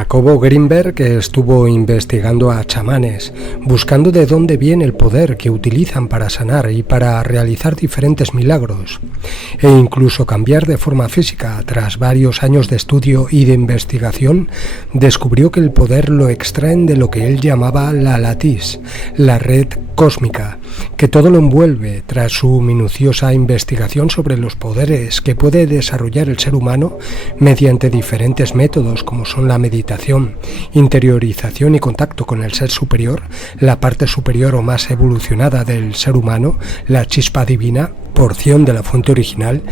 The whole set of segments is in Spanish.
Jacobo Greenberg estuvo investigando a chamanes, buscando de dónde viene el poder que utilizan para sanar y para realizar diferentes milagros, e incluso cambiar de forma física. Tras varios años de estudio y de investigación, descubrió que el poder lo extraen de lo que él llamaba la lattice, la red cósmica, que todo lo envuelve. Tras su minuciosa investigación sobre los poderes que puede desarrollar el ser humano mediante diferentes métodos como son la meditación, interiorización y contacto con el ser superior, la parte superior o más evolucionada del ser humano, la chispa divina, porción de la fuente original,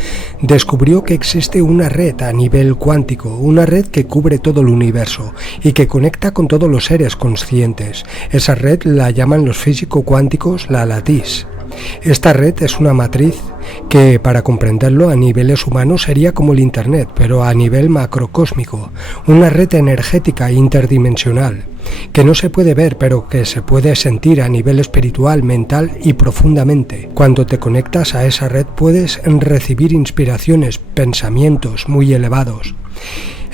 descubrió que existe una red a nivel cuántico, una red que cubre todo el universo y que conecta con todos los seres conscientes. Esa red la llaman los físico-cuánticos la lattice. Esta red es una matriz que, para comprenderlo a niveles humanos, sería como el Internet, pero a nivel macrocósmico, una red energética interdimensional, que no se puede ver, pero que se puede sentir a nivel espiritual, mental y profundamente. Cuando te conectas a esa red puedes recibir inspiraciones, pensamientos muy elevados,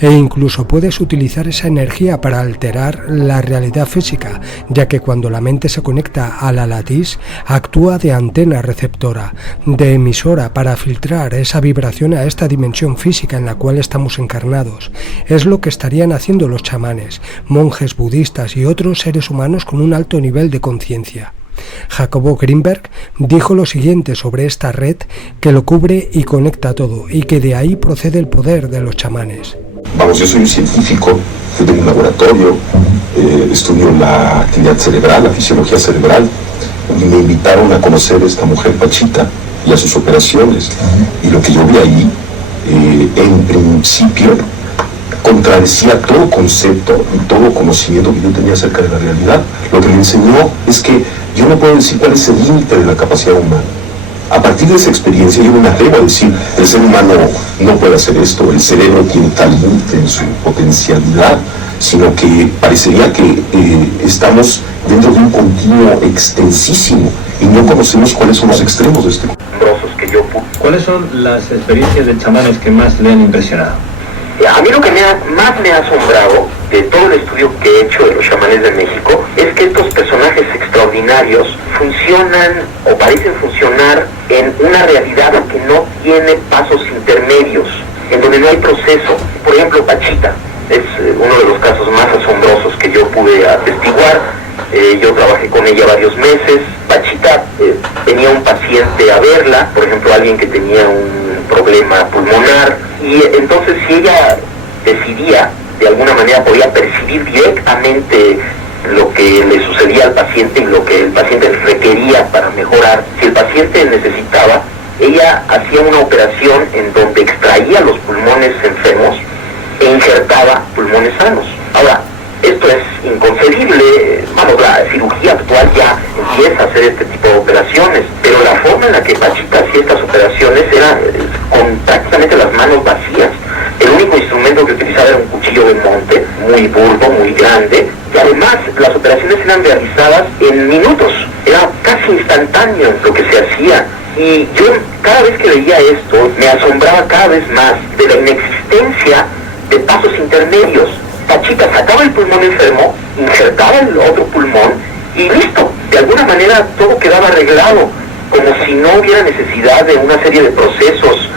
e incluso puedes utilizar esa energía para alterar la realidad física, ya que cuando la mente se conecta a la lattice, actúa de antena receptora, de emisora para filtrar esa vibración a esta dimensión física en la cual estamos encarnados. Es lo que estarían haciendo los chamanes, monjes budistas y otros seres humanos con un alto nivel de conciencia. Jacobo Greenberg dijo lo siguiente sobre esta red que lo cubre y conecta todo, y que de ahí procede el poder de los chamanes. Vamos, yo soy un científico, fui de un laboratorio, estudio la actividad cerebral, la fisiología cerebral, y me invitaron a conocer a esta mujer Pachita y a sus operaciones. Y lo que yo vi ahí, en principio, contradecía todo concepto y todo conocimiento que yo tenía acerca de la realidad. Lo que me enseñó es que yo no puedo decir cuál es el límite de la capacidad humana. A partir de esa experiencia yo no me atrevo a decir el ser humano no puede hacer esto, el cerebro tiene tal límite en su potencialidad, sino que parecería que estamos dentro de un continuo extensísimo y no conocemos cuáles son los extremos de este continuo. ¿Cuáles son las experiencias de chamanes que más le han impresionado? A mí lo que más me ha asombrado de todo el estudio que he hecho de los chamanes de México es que estos personajes extraordinarios funcionan o parecen funcionar en una realidad que no tiene pasos intermedios, en donde no hay proceso. Por ejemplo, Pachita es uno de los casos más asombrosos que yo pude atestiguar. Yo trabajé con ella varios meses. Pachita tenía un paciente a verla, por ejemplo, alguien que tenía un problema pulmonar, y entonces si ella decidía, de alguna manera podía percibir directamente lo que le sucedía al paciente y lo que el paciente requería para mejorar. Si el paciente necesitaba, ella hacía una operación en donde extraía los pulmones enfermos e injertaba pulmones sanos. Ahora, esto es inconcebible. Vamos, la cirugía actual ya empieza a hacer este tipo de operaciones, pero la forma en la que Pachita hacía estas operaciones era con prácticamente las manos vacías. El único instrumento que utilizaba era un cuchillo de monte, muy burdo, muy grande, y además las operaciones eran realizadas en minutos, era casi instantáneo lo que se hacía. Y yo cada vez que veía esto me asombraba cada vez más de la inexistencia de pasos intermedios. Pachita sacaba el pulmón enfermo, injertaba el otro pulmón y listo. De alguna manera todo quedaba arreglado, como si no hubiera necesidad de una serie de procesos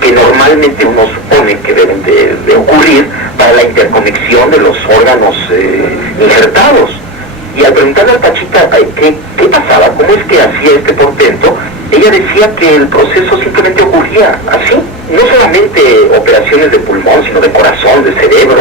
que normalmente uno supone que deben de ocurrir para la interconexión de los órganos injertados. Y al preguntarle a Pachita ¿qué pasaba? ¿Cómo es que hacía este portento? Ella decía que el proceso simplemente ocurría así. No solamente operaciones de pulmón, sino de corazón, de cerebro,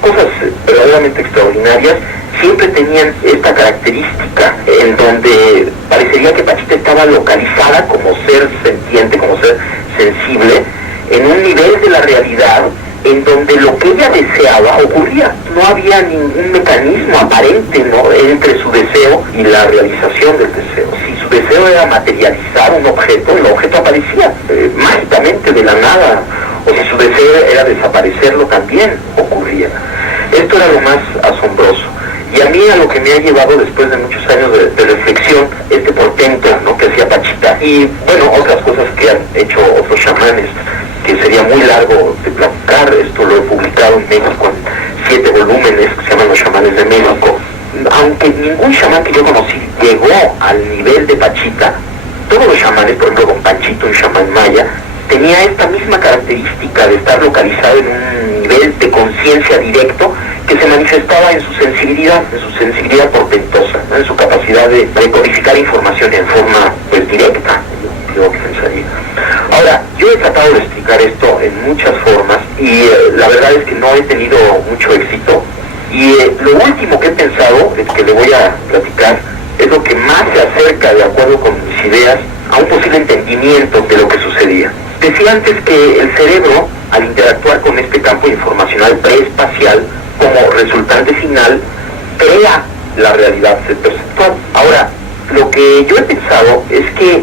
cosas verdaderamente extraordinarias, siempre tenían esta característica en donde parecería que Pachita estaba localizada como ser sentiente, como ser sensible, en un nivel de la realidad en donde lo que ella deseaba ocurría. No había ningún mecanismo aparente, ¿no?, entre su deseo y la realización del deseo. Si su deseo era materializar un objeto, el objeto aparecía mágicamente de la nada, o si su deseo era desaparecerlo, también ocurría. Esto era lo más asombroso. Y a mí, a lo que me ha llevado después de muchos años de reflexión, este portento, ¿no?, que hacía Pachita, y otras cosas que han hecho otros chamanes, que sería muy largo de platicar. Esto lo he publicado en México en 7 volúmenes que se llaman Los Chamanes de México. Aunque ningún chamán que yo conocí llegó al nivel de Pachita, todos los chamanes, por ejemplo Don Panchito, un chamán maya, tenía esta misma característica de estar localizado en un nivel de conciencia directo que se manifestaba en su sensibilidad portentosa, ¿no? En su capacidad de codificar información en forma pues directa, yo pensaría. Ahora, yo he tratado de explicar esto en muchas formas y la verdad es que no he tenido mucho éxito. Y lo último que he pensado, que le voy a platicar, es lo que más se acerca, de acuerdo con mis ideas, a un posible entendimiento de lo que sucedía. Decía antes que el cerebro, al interactuar con este campo informacional preespacial, como resultante final, crea la realidad perceptual. Ahora, lo que yo he pensado es que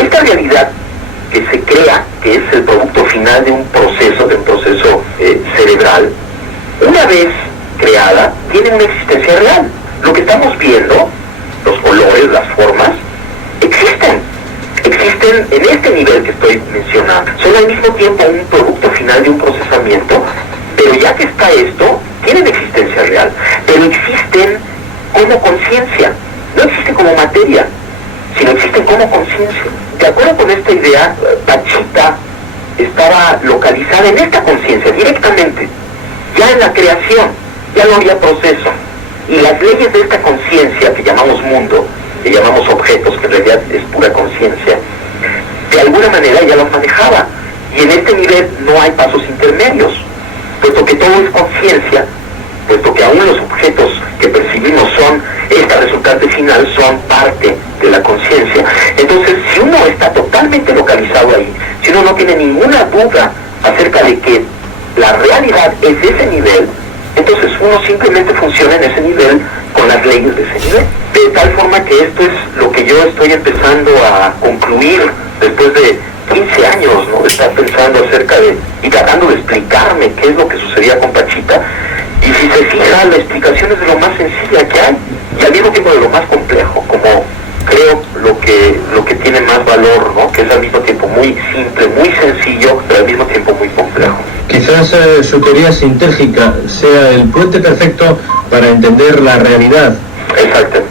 esta realidad que se crea, que es el producto final de un proceso cerebral, una vez creada, tiene una existencia real. Lo que estamos viendo, los colores, las formas, existen en este nivel que estoy mencionando. Son al mismo tiempo un producto final de un procesamiento, pero ya que está esto, tienen existencia real, pero existen como conciencia, no existen como materia, sino existen como conciencia. De acuerdo con esta idea, Pachita estaba localizada en esta conciencia directamente, ya en la creación, ya no había proceso, y las leyes de esta conciencia que llamamos mundo, que llamamos objetos, que en realidad es pura conciencia, de alguna manera ya los manejaba, y en este nivel no hay pasos intermedios, puesto que todo es conciencia, puesto que aún los objetos que percibimos son, esta resultante final, son parte de la conciencia. Entonces, si uno está totalmente localizado ahí, si uno no tiene ninguna duda acerca de que la realidad es de ese nivel, entonces uno simplemente funciona en ese nivel con las leyes de ese nivel. De tal forma que esto es lo que yo estoy empezando a concluir después de 15 años, ¿no? De estar pensando acerca de, y tratando de explicarme qué es lo que sucedía con Pachita. Y si se fija, la explicación es de lo más sencilla que hay, y al mismo tiempo de lo más complejo, como creo lo que tiene más valor, ¿no? Que es al mismo tiempo muy simple, muy sencillo, pero al mismo tiempo muy complejo. Quizás su teoría sintérgica sea el puente perfecto para entender la realidad. Exacto.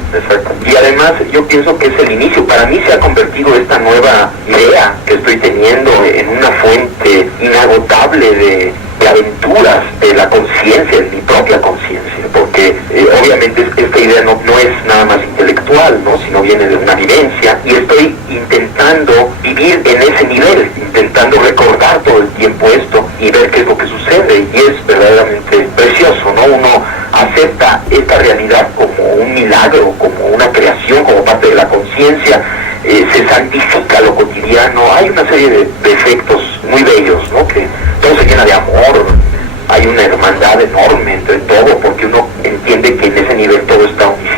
Y además yo pienso que es el inicio. Para mí se ha convertido esta nueva idea que estoy teniendo en una fuente inagotable de aventuras de la conciencia, de mi propia conciencia, porque obviamente esta idea no es nada más intelectual, ¿no? Sino viene de una vivencia, y estoy intentando vivir en ese nivel, intentando recordar todo el tiempo esto y ver qué es lo que sucede, y es verdaderamente precioso, ¿no? Uno acepta esta realidad como un milagro, como una creación, como parte de la conciencia, se santifica lo cotidiano, hay una serie de efectos muy bellos, ¿no? Que todo se llena de amor, hay una hermandad enorme entre todo, porque uno entiende que en ese nivel todo está unificado.